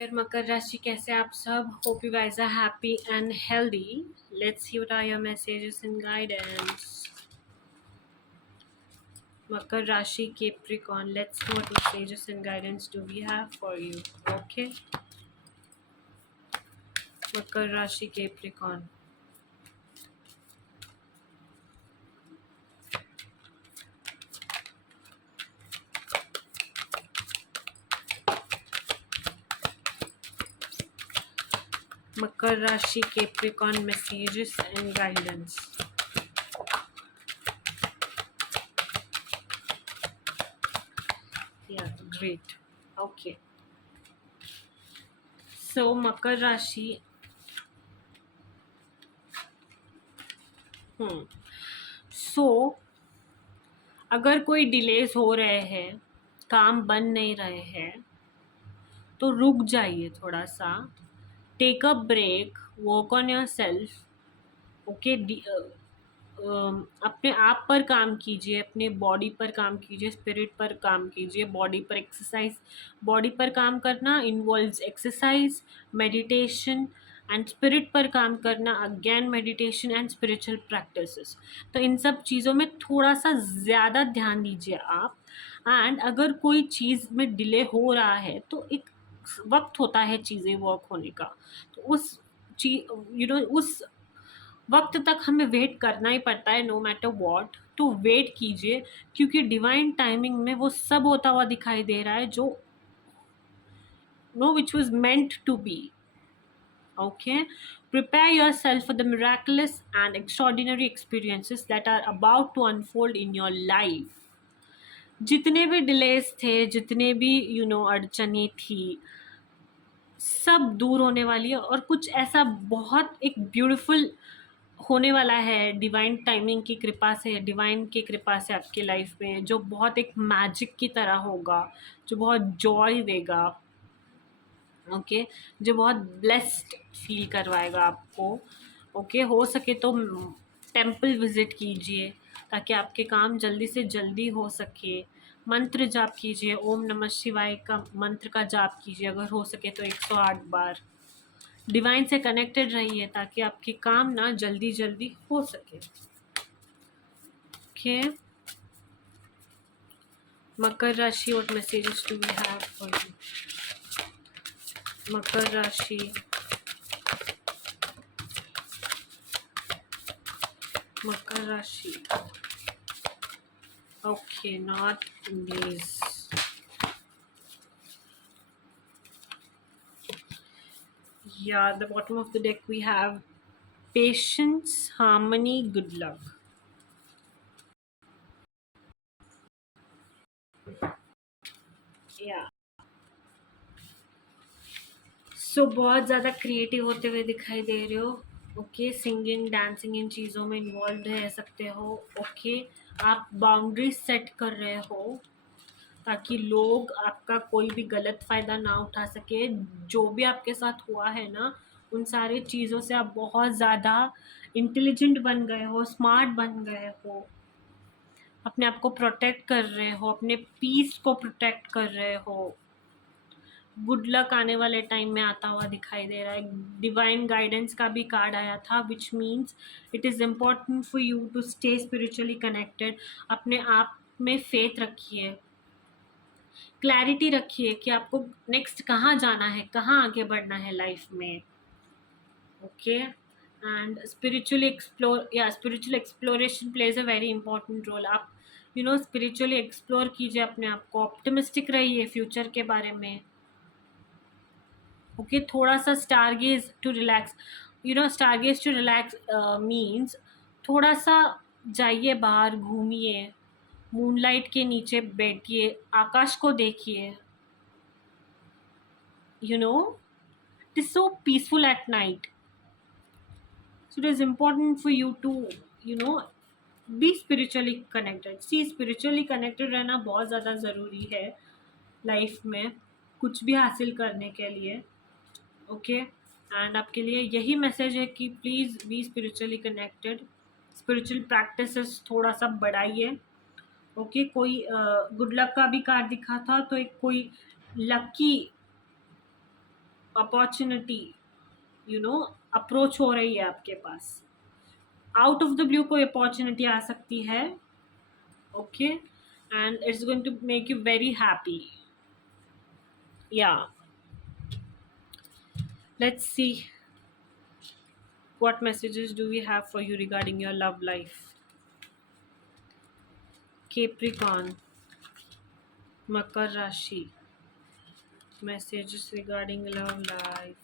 Dear मकर राशि कैसे आप सब? Hope you guys are happy and healthy. Let's see what are your messages and guidance. मकर राशि Capricorn, let's see what messages and guidance do we have for you. Okay. मकर राशि Capricorn. मकर राशि Capricorn messages and guidance. Yeah, great. Okay. So मकर राशि सो अगर कोई delays हो रहे हैं, काम बन नहीं रहे हैं, तो रुक जाइए थोड़ा सा. Take a break, work on yourself. Okay. अपने आप पर काम कीजिए, अपने बॉडी पर काम कीजिए, स्पिरिट पर काम कीजिए. बॉडी पर एक्सरसाइज, बॉडी पर काम करना involves exercise, meditation and spirit पर काम करना again meditation and spiritual practices. तो इन सब चीज़ों में थोड़ा सा ज़्यादा ध्यान दीजिए आप. एंड अगर कोई चीज़ में डिले हो रहा है तो एक वक्त होता है चीज़ें वर्क होने का. तो उस उस वक्त तक हमें वेट करना ही पड़ता है, नो मैटर वॉट. तो वेट कीजिए, क्योंकि डिवाइन टाइमिंग में वो सब होता हुआ दिखाई दे रहा है जो which was meant to be. Okay, prepare yourself for the miraculous and extraordinary experiences that are about to unfold in your life. जितने भी डिलेज थे, जितने भी अड़चने थी, सब दूर होने वाली है. और कुछ ऐसा बहुत एक ब्यूटीफुल होने वाला है डिवाइन टाइमिंग की कृपा से, डिवाइन की कृपा से आपके लाइफ में, जो बहुत एक मैजिक की तरह होगा, जो बहुत जॉय देगा. ओके. जो बहुत ब्लेस्ड फील करवाएगा आपको. ओके. हो सके तो टेंपल विजिट कीजिए ताकि आपके काम जल्दी से जल्दी हो सके. मंत्र जाप कीजिए, ओम नमः शिवाय का मंत्र का जाप कीजिए, अगर हो सके तो 108 बार. डिवाइन से कनेक्टेड रहिए ताकि आपके काम ना जल्दी जल्दी हो सके. ओके. मकर राशि, what messages do we have for you? मकर राशि, मकर राशि. Okay, not these. Yeah, the bottom of the deck we have patience, harmony, good luck. Yeah. So बहुत ज़्यादा क्रिएटिव होते हुए दिखाई दे रहे हो. ओके. सिंगिंग, डांसिंग इन चीज़ों में इन्वॉल्व रह सकते हो. ओके. आप बाउंड्री सेट कर रहे हो ताकि लोग आपका कोई भी गलत फ़ायदा ना उठा सके. जो भी आपके साथ हुआ है ना, उन सारी चीज़ों से आप बहुत ज़्यादा इंटेलिजेंट बन गए हो, स्मार्ट बन गए हो. अपने आप को प्रोटेक्ट कर रहे हो, अपने पीस को प्रोटेक्ट कर रहे हो. गुड लक आने वाले टाइम में आता हुआ दिखाई दे रहा है. डिवाइन गाइडेंस का भी कार्ड आया था, which means it is important for you to stay spiritually connected. अपने आप में फेथ रखिए, क्लैरिटी रखिए कि आपको नेक्स्ट कहाँ जाना है, कहाँ आगे बढ़ना है लाइफ में. Okay. And spiritual exploration plays a very important role. आप स्पिरिचुअली एक्सप्लोर कीजिए अपने आप को. ऑप्टिमिस्टिक रहिए फ्यूचर के बारे में. ओके. थोड़ा सा stargaze to relax. Stargaze to relax means थोड़ा सा जाइए बाहर, घूमिए, मूनलाइट के नीचे बैठिए, आकाश को देखिए. It is so peaceful at night. So it is important for you to be spiritually connected. Spiritually connected रहना बहुत ज़्यादा ज़रूरी है लाइफ में, कुछ भी हासिल करने के लिए. ओके. एंड आपके लिए यही मैसेज है कि please be spiritually connected. Spiritual practices थोड़ा सा बढ़ाइए. ओके. कोई गुड लक का भी कार्ड दिखा था, तो एक कोई लकी अपॉर्चुनिटी अप्रोच हो रही है आपके पास, आउट ऑफ द ब्लू कोई अपॉर्चुनिटी आ सकती है, okay, and it's going to make you very happy, या let's see what messages do we have for you regarding your love life. Capricorn, Makar Rashi, messages regarding love life.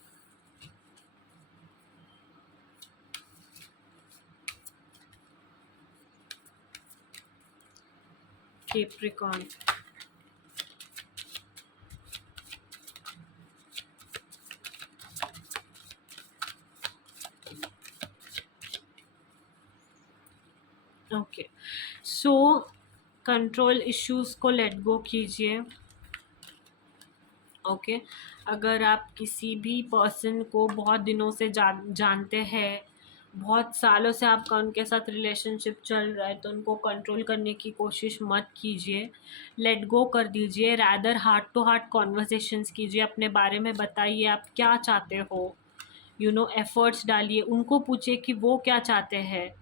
Capricorn, okay, so control issues को let go कीजिए, okay. अगर आप किसी भी person को बहुत दिनों से जानते हैं, बहुत सालों से आपका उनके साथ रिलेशनशिप चल रहा है, तो उनको कंट्रोल करने की कोशिश मत कीजिए, लेट गो कर दीजिए, rather heart to heart conversations कीजिए, अपने बारे में बताइए आप क्या चाहते हो, एफर्ट्स डालिए, उनको पूछिए कि वो क्या चाहते हैं,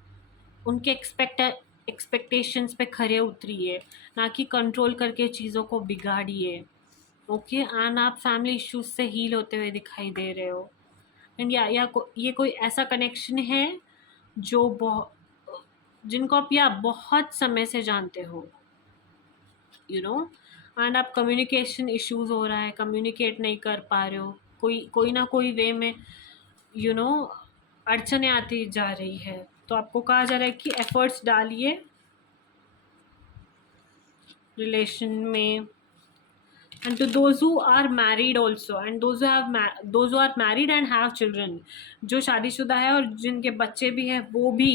उनके एक्सपेक्टेशंस पे खरे उतरिए, ना कि कंट्रोल करके चीज़ों को बिगाड़िए, ओके। एंड आप फैमिली इश्यूज से हील होते हुए दिखाई दे रहे हो, एंड ये कोई ऐसा कनेक्शन है जो जिनको आप बहुत समय से जानते हो, एंड आप कम्युनिकेशन इश्यूज हो रहा है, कम्युनिकेट नहीं कर पा रहे हो, कोई ना कोई वे में अड़चने आती जा रही है, तो आपको कहा जा रहा है कि एफर्ट्स डालिए रिलेशन में। And to those who are married also, and those who are married and have children, जो शादीशुदा है और जिनके बच्चे भी हैं, वो भी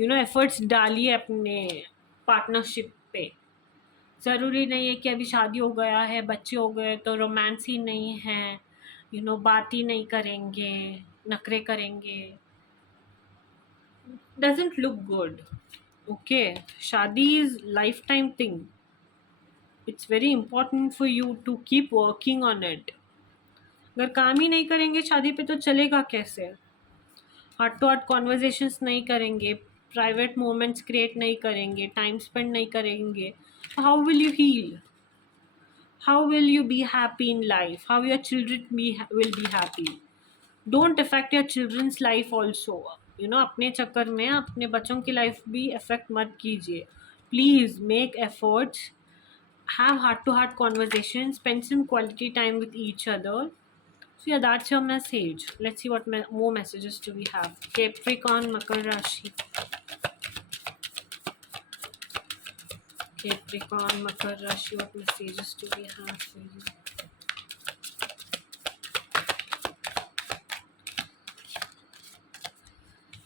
एफर्ट्स डालिए अपने पार्टनरशिप पे। ज़रूरी नहीं है कि अभी शादी हो गया है, बच्चे हो गए तो रोमांस ही नहीं है, बात ही नहीं करेंगे, नखरे करेंगे, doesn't look good, okay? शादी is lifetime thing. It's very important for you to keep working on it. अगर काम ही नहीं करेंगे शादी पे तो चलेगा कैसे? हार्ट टू हार्ट कॉन्वर्जेशंस नहीं करेंगे, प्राइवेट मोमेंट्स क्रिएट नहीं करेंगे, टाइम स्पेंड नहीं करेंगे, how will you heal? How will you be happy in life? How your children will be happy? Don't affect your children's life also, अपने चक्कर में अपने बच्चों की लाइफ भी अफेक्ट मत कीजिए। Please make efforts, have heart-to-heart conversations, spend some quality time with each other. So yeah, that's your message. Let's see what more messages do we have. Capricorn, Makar Rashi. Capricorn, Makar Rashi, what messages do we have for you?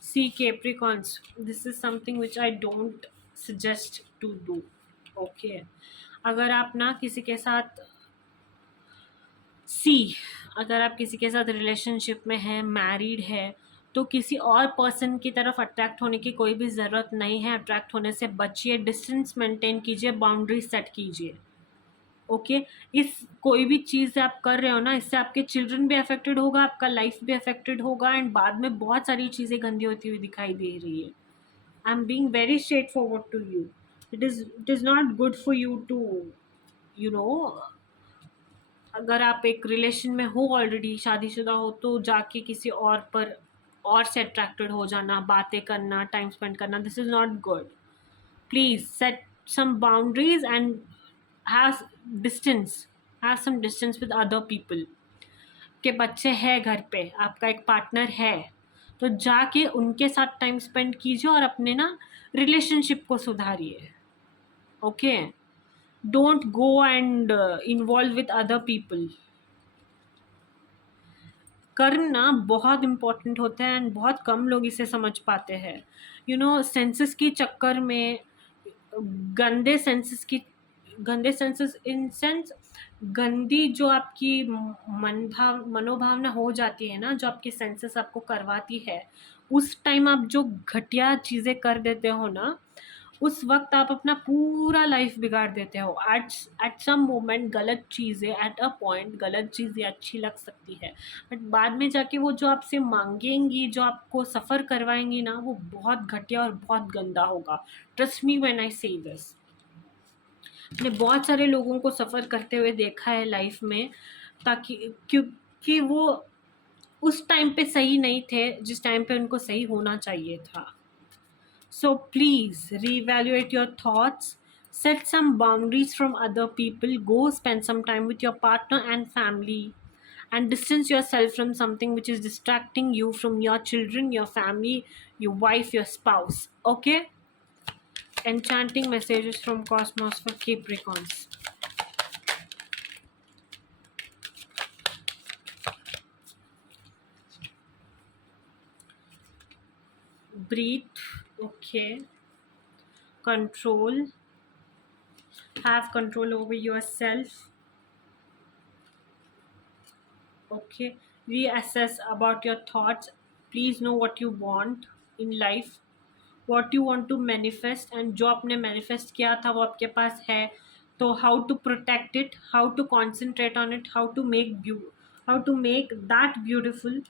See, Capricorns, this is something which I don't suggest to do. Okay. अगर आप किसी के साथ अगर आप किसी के साथ रिलेशनशिप में हैं, मैरिड है, तो किसी और पर्सन की तरफ अट्रैक्ट होने की कोई भी ज़रूरत नहीं है। अट्रैक्ट होने से बचिए, डिस्टेंस मेंटेन कीजिए, बाउंड्री सेट कीजिए, ओके। इस कोई भी चीज़ आप कर रहे हो ना, इससे आपके चिल्ड्रन भी अफेक्टेड होगा, आपका लाइफ भी अफेक्टेड होगा, एंड बाद में बहुत सारी चीज़ें गंदी होती हुई दिखाई दे रही है। I am being very straightforward to you. It is not good for you too अगर आप एक रिलेशन में हो, ऑलरेडी शादीशुदा हो, तो जाके किसी और से अट्रैक्टेड हो जाना, बातें करना, टाइम स्पेंड करना, this is not good. Please set some boundaries and have some distance with other people. के बच्चे हैं घर पे, आपका एक पार्टनर है, तो जाके उनके साथ टाइम स्पेंड कीजिए और अपने रिलेशनशिप को सुधारिए, okay. Don't go and involve with other people. करना बहुत इम्पोर्टेंट होता है, एंड बहुत कम लोग इसे समझ पाते हैं। सेंसेस की चक्कर में गंदे सेंसेस इन सेंस गंदी जो आपकी मनोभावना हो जाती है ना, जो आपकी सेंसेस आपको करवाती है, उस टाइम आप जो घटिया चीज़ें कर देते हो ना, उस वक्त आप अपना पूरा लाइफ बिगाड़ देते हो। एट सम मोमेंट गलत चीज़ें, एट अ पॉइंट गलत चीज़ें अच्छी लग सकती है, बट बाद में जाके वो जो आपसे मांगेंगी, जो आपको सफ़र करवाएंगी ना, वो बहुत घटिया और बहुत गंदा होगा। ट्रस्ट मी व्हेन आई से दिस। मैंने बहुत सारे लोगों को सफ़र करते हुए देखा है लाइफ में, ताकि क्योंकि वो उस टाइम पे सही नहीं थे जिस टाइम पे उनको सही होना चाहिए था। So please reevaluate your thoughts, set some boundaries from other people, go spend some time with your partner and family, and distance yourself from something which is distracting you from your children, your family, your wife, your spouse. Okay? Enchanting messages from Cosmos for Capricorns. Breathe. Okay. Control. Have control over yourself. Okay. Reassess about your thoughts. Please know what you want in life, what you want to manifest, and जो आपने manifest किया था वो आपके पास है, तो how to protect it, how to concentrate on it, how to make that beautiful,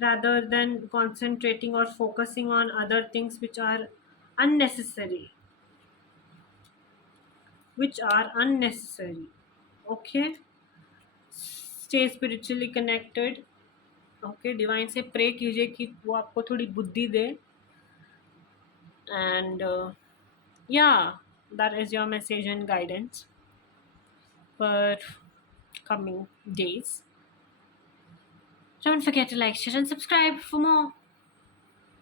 rather than concentrating or focusing on other things unnecessary which are unnecessary. Okay. Stay spiritually connected. Okay, divine से pray कीजिए कि वो आपको थोड़ी बुद्धि दे, and या that is your message and guidance for coming days. Don't forget to like, share and subscribe for more.